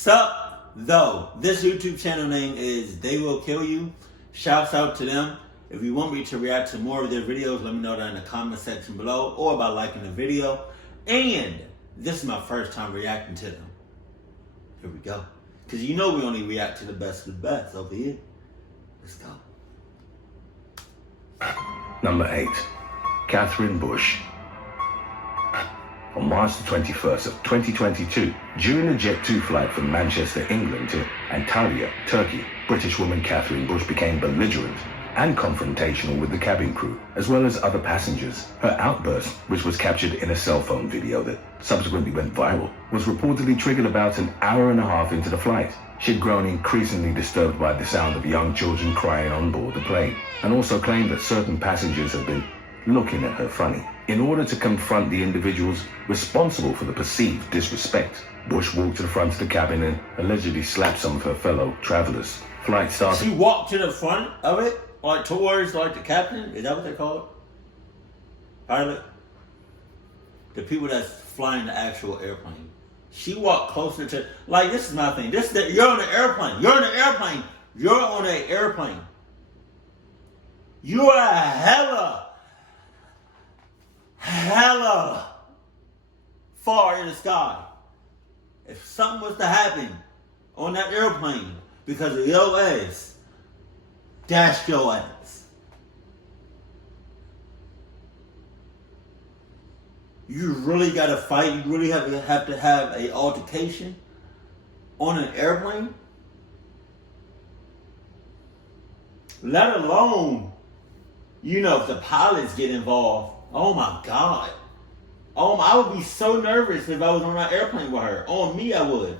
Sup, though. This YouTube channel name is They Will Kill You. Shouts out to them. If you want me to react to more of their videos, let me know that in the comment section below or by liking the video. And this is my first time reacting to them. Here we go. Because you know we only react to the best of the best over here. Let's go. Number 8. Catherine Bush. On March the 21st of 2022, during a Jet 2 flight from Manchester, England to Antalya, Turkey, British woman Catherine Bush became belligerent and confrontational with the cabin crew, as well as other passengers. Her outburst, which was captured in a cell phone video that subsequently went viral, was reportedly triggered about an hour and a half into the flight. She had grown increasingly disturbed by the sound of young children crying on board the plane, and also claimed that certain passengers had been looking at her funny. In order to confront the individuals responsible for the perceived disrespect, Bush walked to the front of the cabin and allegedly slapped some of her fellow travelers. Flight started. She walked to the front of it? Like towards like the captain? Is that what they call it? Pilot? The people that's flying the actual airplane. She walked closer to, like, this is my thing. You're on an airplane. You're on an airplane. You're on an airplane. You are hella far in the sky. If something was to happen on that airplane because of your ass, dash your ass. You really gotta fight. You really have to have an altercation on an airplane. Let alone, you know, if the pilots get involved. Oh my God. I would be so nervous if I was on an airplane with her. On me, I would.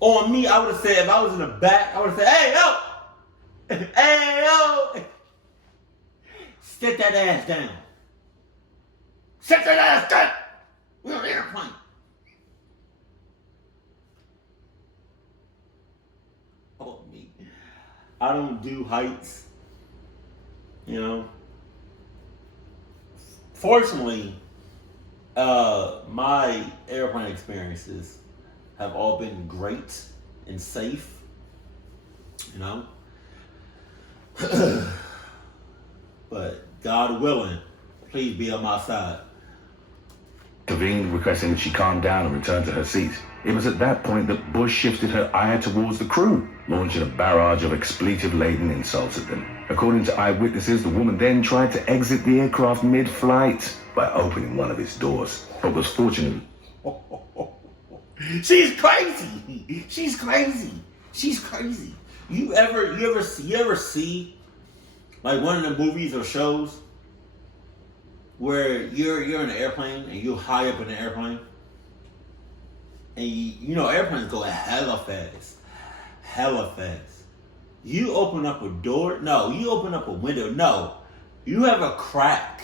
On me, I would have said, if I was in the back, I would have said, hey, yo! Hey, yo! Sit that ass down. Sit that ass down! We're on an airplane. Oh, me. I don't do heights. You know? Fortunately, my airplane experiences have all been great and safe, you know. But God willing, please be on my side. Intervened, requesting that she calm down and return to her seat. It was at that point that Bush shifted her ire towards the crew, launching a barrage of expletive-laden insults at them. According to eyewitnesses, the woman then tried to exit the aircraft mid-flight by opening one of its doors, but was fortunate. She's crazy. She's crazy. She's crazy. You ever see like one of the movies or shows where you're in an airplane and you're high up in the airplane, and you know airplanes go hella fast. You open up a door? No. You open up a window? No. You have a crack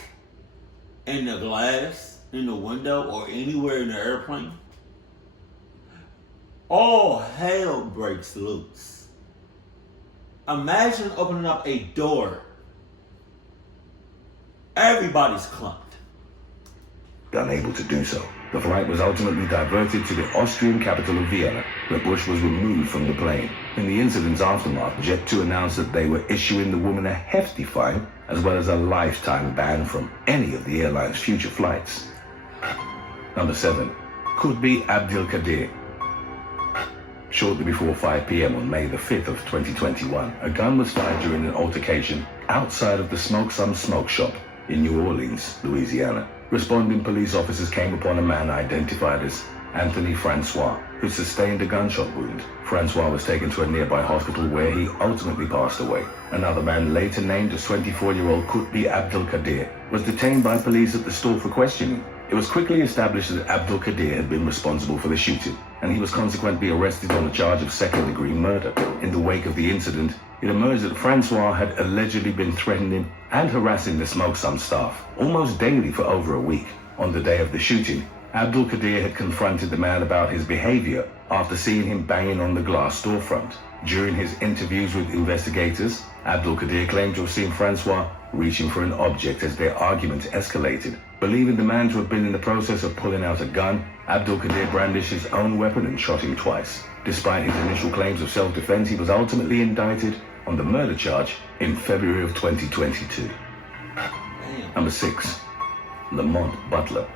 in the glass, in the window, or anywhere in the airplane. All hell breaks loose. Imagine opening up a door. Everybody's clumped. Unable to do so, the flight was ultimately diverted to the Austrian capital of Vienna, where Bush was removed from the plane. In the incident's aftermath, Jet 2 announced that they were issuing the woman a hefty fine, as well as a lifetime ban from any of the airline's future flights. Number 7. Could be Abdul Kadir. Shortly before 5 p.m. on May the 5th of 2021, a gun was fired during an altercation outside of the Smoke Some Smoke shop in New Orleans, Louisiana. Responding police officers came upon a man identified as Anthony Francois, who sustained a gunshot wound. Francois was taken to a nearby hospital where he ultimately passed away. Another man, later named as 24-year-old Qutbi Abdul Kadir, was detained by police at the store for questioning. It was quickly established that Abdul Kadir had been responsible for the shooting, and he was consequently arrested on a charge of second-degree murder. In the wake of the incident, it emerged that Francois had allegedly been threatening and harassing the Smoke Some staff almost daily for over a week. On the day of the shooting, Abdul Kadir had confronted the man about his behavior after seeing him banging on the glass storefront. During his interviews with investigators, Abdul Kadir claimed to have seen Francois reaching for an object as their argument escalated. Believing the man to have been in the process of pulling out a gun, Abdul Kadir brandished his own weapon and shot him twice. Despite his initial claims of self-defense, he was ultimately indicted on the murder charge in February of 2022. Damn. Number 6. Lamont Butler.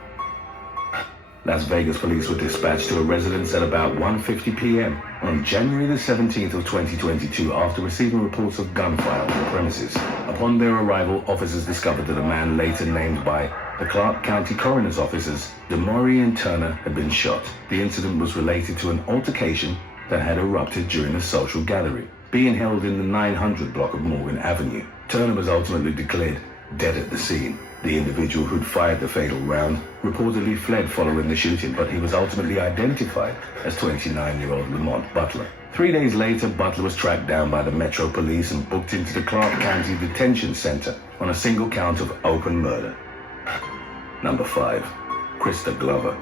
Las Vegas police were dispatched to a residence at about 1:50 p.m. on January the 17th of 2022 after receiving reports of gunfire on the premises. Upon their arrival, officers discovered that a man later named by the Clark County Coroner's officers, DeMaury and Turner, had been shot. The incident was related to an altercation that had erupted during a social gathering, being held in the 900 block of Morgan Avenue. Turner was ultimately declared dead at the scene. The individual who'd fired the fatal round reportedly fled following the shooting, but he was ultimately identified as 29-year-old Lamont Butler. 3 days later, Butler was tracked down by the Metro Police and booked into the Clark County Detention Center on a single count of open murder. Number 5. Krista Glover.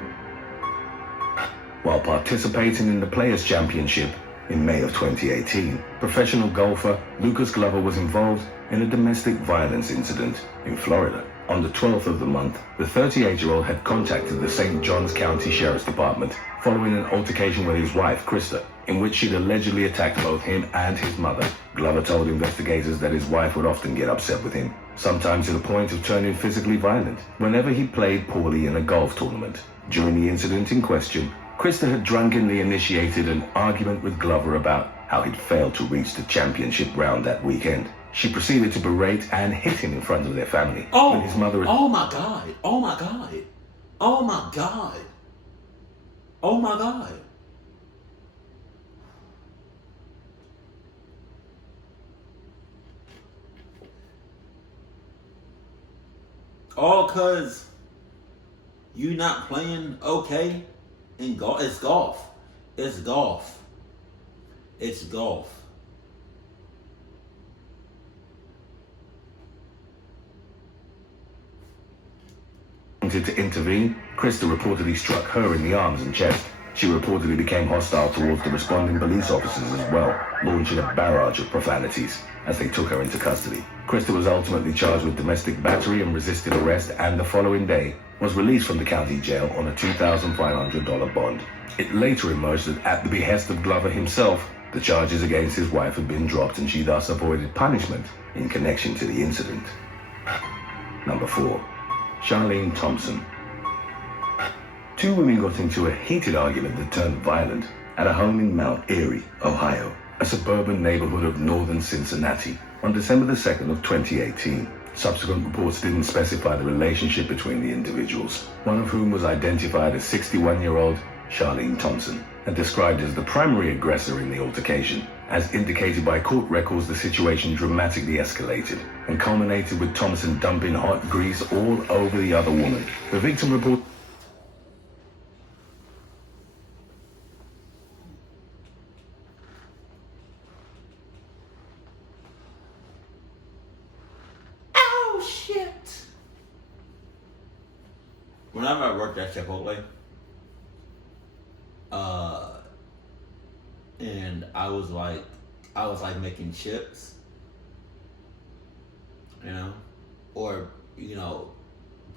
While participating in the Players' Championship in May of 2018, professional golfer Lucas Glover was involved in a domestic violence incident in Florida. On the 12th of the month, the 38-year-old had contacted the St. Johns County Sheriff's Department following an altercation with his wife, Krista, in which she'd allegedly attacked both him and his mother. Glover told investigators that his wife would often get upset with him, sometimes to the point of turning physically violent, whenever he played poorly in a golf tournament. During the incident in question, Krista had drunkenly initiated an argument with Glover about how he'd failed to reach the championship round that weekend. She proceeded to berate and hit him in front of their family. Oh, When his mother... oh my God. Oh my God. Oh my God. Oh my God. All cause you not playing okay in golf. It's golf. It's golf. It's golf. To intervene, Krista reportedly struck her in the arms and chest. She reportedly became hostile towards the responding police officers as well, launching a barrage of profanities as they took her into custody. Krista was ultimately charged with domestic battery and resisted arrest, and the following day was released from the county jail on a $2,500 bond. It later emerged that at the behest of Glover himself, the charges against his wife had been dropped and she thus avoided punishment in connection to the incident. Number 4. Charlene Thompson. 2 women got into a heated argument that turned violent at a home in Mount Airy, Ohio, a suburban neighborhood of northern Cincinnati, on December the 2nd of 2018. Subsequent reports didn't specify the relationship between the individuals, one of whom was identified as 61-year-old Charlene Thompson and described as the primary aggressor in the altercation. As indicated by court records, the situation dramatically escalated and culminated with Thompson dumping hot grease all over the other woman. The victim report... Oh, shit. Whenever I worked at Chipotle, and I was like making chips, you know, or, you know,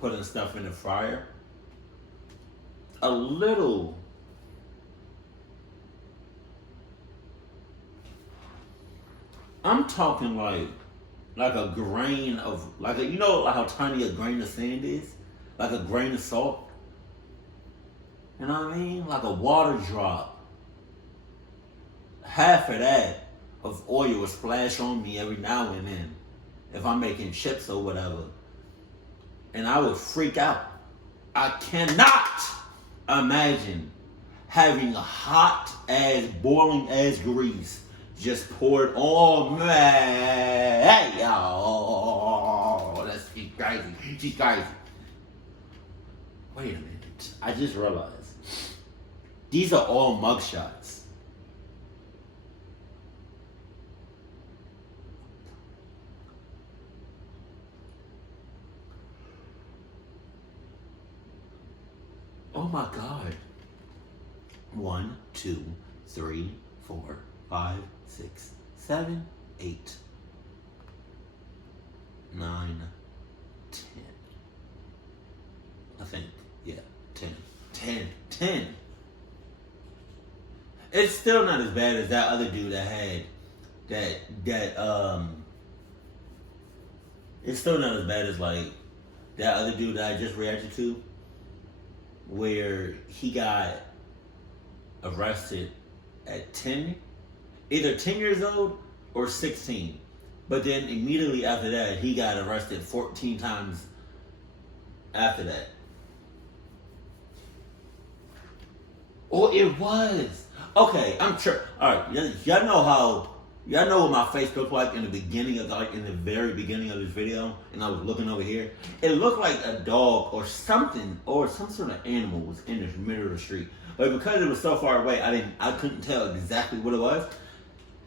putting stuff in the fryer. A little I'm talking like a grain of, like a, you know how tiny a grain of sand is? Like a grain of salt. You know what I mean? Like a water drop. Half of that of oil will splash on me every now and then if I'm making chips or whatever. And I would freak out. I cannot imagine having a hot ass, boiling ass grease just poured on me. Hey, y'all. That's crazy. She's crazy. Wait a minute. I just realized. These are all mugshots. Oh my God. 1, 2, 3, 4, 5, 6, 7, 8, 9, 10. I think. Yeah, 10. 10. 10. It's still not as bad as that other dude that had it's still not as bad as like that other dude that I just reacted to, where he got arrested at 10, either 10 years old or 16. But then immediately after that, he got arrested 14 times after that. Oh, it was. Okay, I'm sure. Alright, y'all know what my face looked like in the beginning of in the very beginning of this video, and I was looking over here. It looked like a dog or something, or some sort of animal was in the middle of the street. But because it was so far away, I couldn't tell exactly what it was.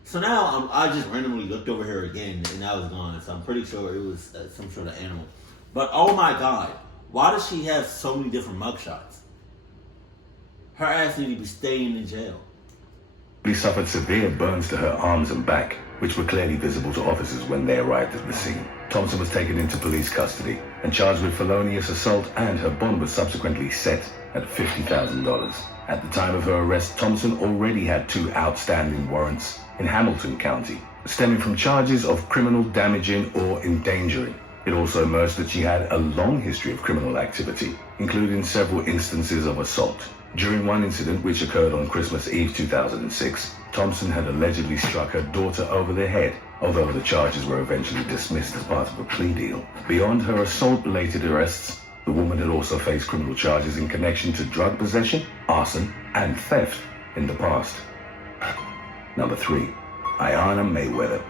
So now I just randomly looked over here again, and I was gone. So I'm pretty sure it was some sort of animal. But oh my God, why does she have so many different mugshots? Her ass need to be staying in jail. She suffered severe burns to her arms and back, which were clearly visible to officers when they arrived at the scene. Thompson was taken into police custody and charged with felonious assault, and her bond was subsequently set at $50,000. At the time of her arrest, Thompson already had 2 outstanding warrants in Hamilton County, stemming from charges of criminal damaging or endangering. It also emerged that she had a long history of criminal activity, including several instances of assault. During one incident, which occurred on Christmas Eve 2006, Thompson had allegedly struck her daughter over the head, although the charges were eventually dismissed as part of a plea deal. Beyond her assault-related arrests, the woman had also faced criminal charges in connection to drug possession, arson, and theft in the past. Number 3. Ayanna Mayweather.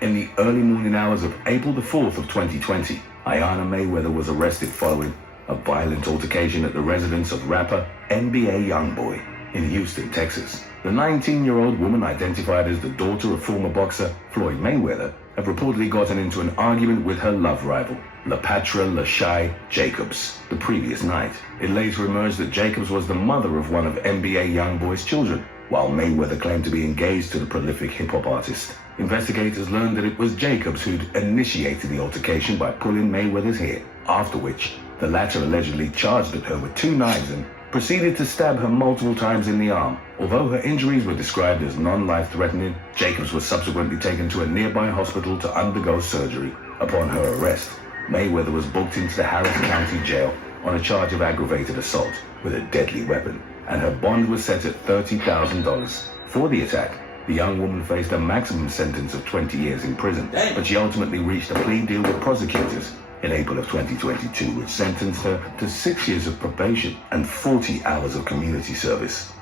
In the early morning hours of April the 4th of 2020, Ayanna Mayweather was arrested following a violent altercation at the residence of rapper NBA Youngboy in Houston, Texas. The 19-year-old woman, identified as the daughter of former boxer Floyd Mayweather, had reportedly gotten into an argument with her love rival, LaPatra Lashai Jacobs, the previous night. It later emerged that Jacobs was the mother of one of NBA Youngboy's children, while Mayweather claimed to be engaged to the prolific hip-hop artist. Investigators learned that it was Jacobs who'd initiated the altercation by pulling Mayweather's hair, after which the latter allegedly charged at her with 2 knives and proceeded to stab her multiple times in the arm. Although her injuries were described as non-life-threatening, Jacobs was subsequently taken to a nearby hospital to undergo surgery. Upon her arrest, Mayweather was booked into the Harris County Jail on a charge of aggravated assault with a deadly weapon, and her bond was set at $30,000. For the attack, the young woman faced a maximum sentence of 20 years in prison, but she ultimately reached a plea deal with prosecutors in April of 2022, which sentenced her to 6 years of probation and 40 hours of community service.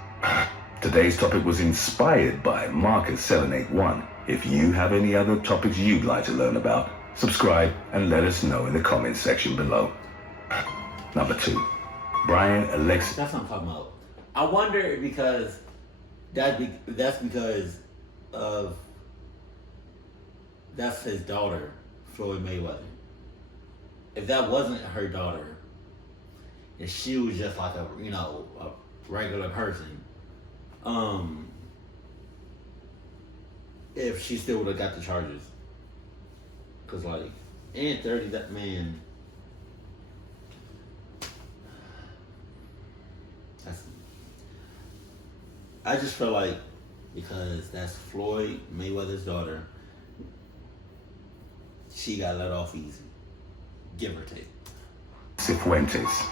Today's topic was inspired by Marcus781. If you have any other topics you'd like to learn about, subscribe and let us know in the comments section below. Number 2, Brian Alexis. That's what I'm talking about. I wonder because that's because of that's his daughter, Floyd Mayweather. If that wasn't her daughter, if she was just like a regular person, if she still would have got the charges, cause like and 30, that man. I just feel like because that's Floyd Mayweather's daughter, she got let off easy. Give or take. Cifuentes.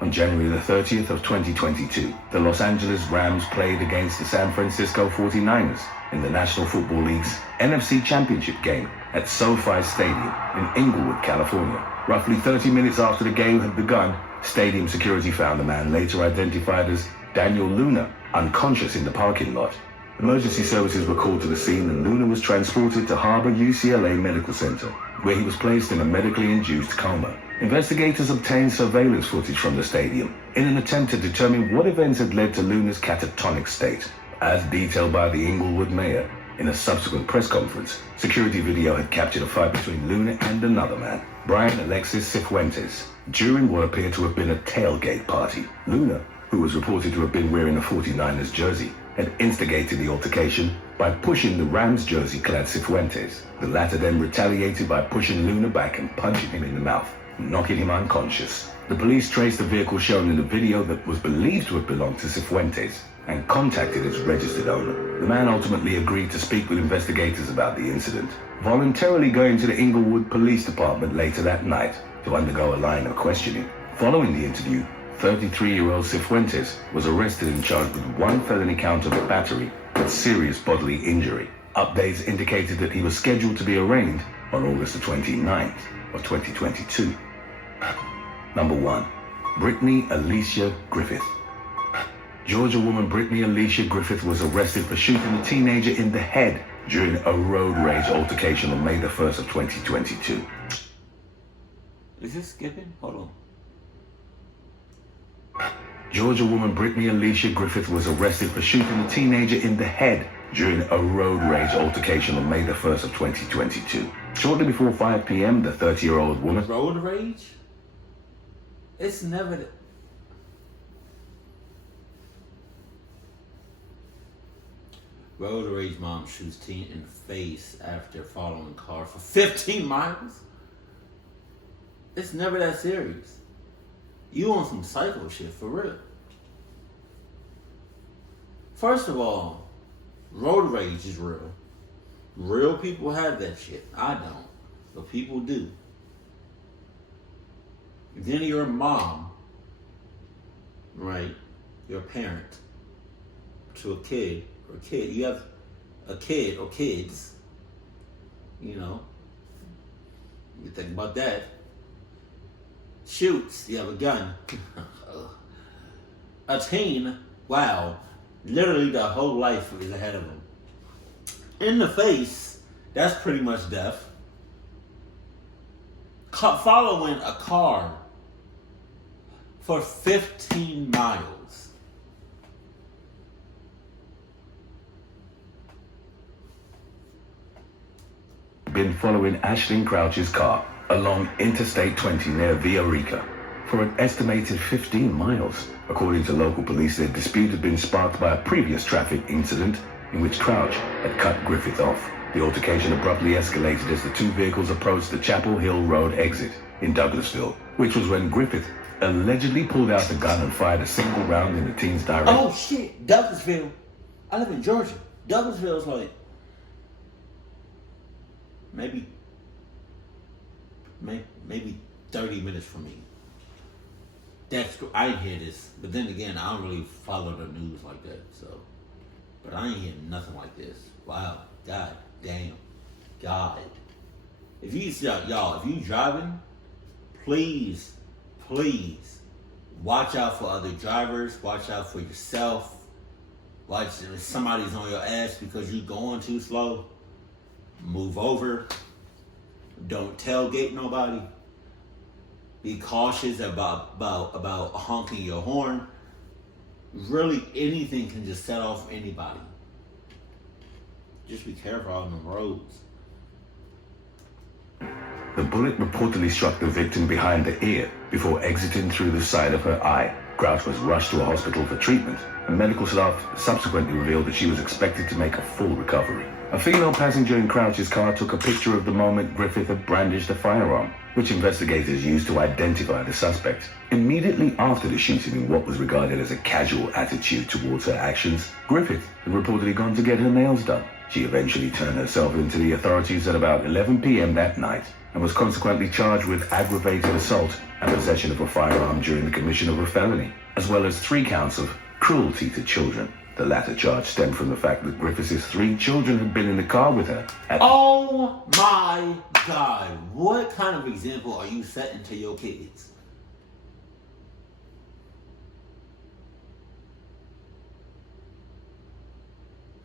On January the 30th of 2022, the Los Angeles Rams played against the San Francisco 49ers in the National Football League's NFC Championship game at SoFi Stadium in Inglewood, California. Roughly 30 minutes after the game had begun, stadium security found the man, later identified as Daniel Luna, unconscious in the parking lot. Emergency services were called to the scene, and Luna was transported to Harbor UCLA Medical Center, where he was placed in a medically induced coma. Investigators obtained surveillance footage from the stadium in an attempt to determine what events had led to Luna's catatonic state. As detailed by the Inglewood mayor in a subsequent press conference, security video had captured a fight between Luna and another man, Brian Alexis Cifuentes, during what appeared to have been a tailgate party. Luna, who was reported to have been wearing a 49ers jersey, had instigated the altercation by pushing the Rams jersey-clad Cifuentes. The latter then retaliated by pushing Luna back and punching him in the mouth. knocking him unconscious. The police traced the vehicle shown in the video that was believed to have belonged to Cifuentes and contacted its registered owner. The man ultimately agreed to speak with investigators about the incident, voluntarily going to the Inglewood Police Department later that night to undergo a line of questioning. Following the interview, 33-year-old Cifuentes was arrested and charged with one felony count of battery with serious bodily injury. Updates indicated that he was scheduled to be arraigned on August the 29th of 2022. Number 1. Brittney Alicia Griffith. Georgia woman Brittney Alicia Griffith was arrested for shooting a teenager in the head during a road rage altercation on May the 1st of 2022. Is this skipping? Hold on. Georgia woman Brittney Alicia Griffith was arrested for shooting a teenager in the head during a road rage altercation on May the 1st of 2022. Shortly before 5 p.m., the 30-year-old woman... Road rage? It's never... Road rage mom shoots teen in the face after following car for 15 miles? It's never that serious. You on some psycho shit, for real. First of all, road rage is real. Real people have that shit. I don't, but people do. Then you're a mom, right? You're a parent to a kid or kid. You have a kid or kids, you know. You think about that. Shoots, you have a gun. A teen, wow, literally the whole life is ahead of them. In the face, that's pretty much death. Following a car for 15 miles. Been following Ashlyn Crouch's car along Interstate 20 near Villa Rica for an estimated 15 miles. According to local police, their dispute had been sparked by a previous traffic incident in which Crouch had cut Griffith off. The altercation abruptly escalated as the two vehicles approached the Chapel Hill Road exit in Douglasville, which was when Griffith allegedly pulled out the gun and fired a single round in the teen's direction. Oh shit, Douglasville. I live in Georgia. Douglasville is like maybe 30 minutes from me. I didn't hear this, but then again, I don't really follow the news like that, so. But I ain't hearing nothing like this. Wow, God damn, God. If you driving, please watch out for other drivers. Watch out for yourself. Watch if somebody's on your ass because you're going too slow. Move over. Don't tailgate nobody. Be cautious about honking your horn. Really, anything can just set off anybody. Just be careful on the roads. The bullet reportedly struck the victim behind the ear before exiting through the side of her eye. Crouch was rushed to a hospital for treatment, and medical staff subsequently revealed that she was expected to make a full recovery. A female passenger in Crouch's car took a picture of the moment Griffith had brandished a firearm, which investigators used to identify the suspect. Immediately after the shooting, in what was regarded as a casual attitude towards her actions, Griffith had reportedly gone to get her nails done. She eventually turned herself into the authorities at about 11 p.m. that night and was consequently charged with aggravated assault and possession of a firearm during the commission of a felony, as well as 3 counts of cruelty to children. The latter charge stemmed from the fact that Griffith's 3 children had been in the car with her. Oh my God. What kind of example are you setting to your kids?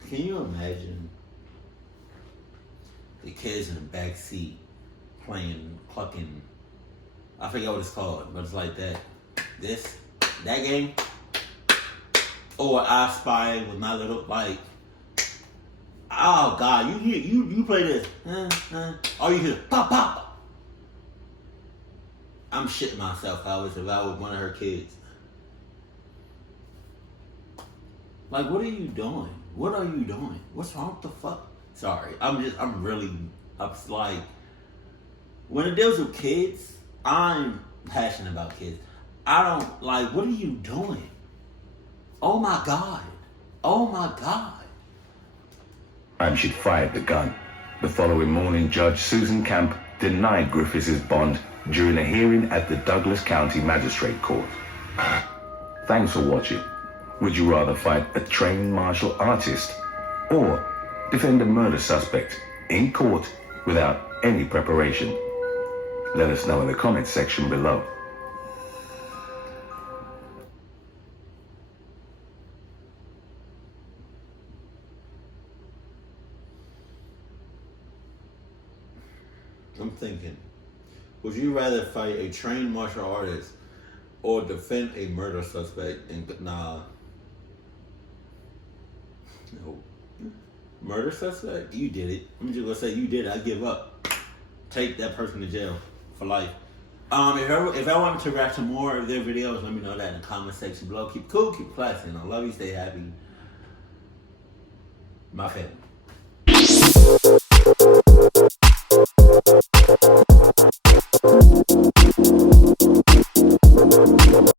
Can you imagine the kids in the back seat playing, clucking, I forget what it's called, but it's like that. That game? Or I Spy with my little, like, oh God, you play this, or you hear pop pop. I'm shitting myself if I was one of her kids. Like, what are you doing? What are you doing? What's wrong with the fuck? Sorry, I'm like, when it deals with kids, I'm passionate about kids. I don't like, what are you doing? Oh my God. Oh my God. She'd fired the gun. The following morning, Judge Susan Camp denied Griffiths' bond during a hearing at the Douglas County Magistrate Court. Thanks for watching. Would you rather fight a trained martial artist or defend a murder suspect in court without any preparation? Let us know in the comments section below. I'm thinking, would you rather fight a trained martial artist or defend a murder suspect? No. Murder suspect? You did it. I'm just gonna say you did it. I give up. Take that person to jail for life. If I wanted to react to more of their videos, let me know that in the comment section below. Keep cool, keep classy, and I love you. Stay happy. My family.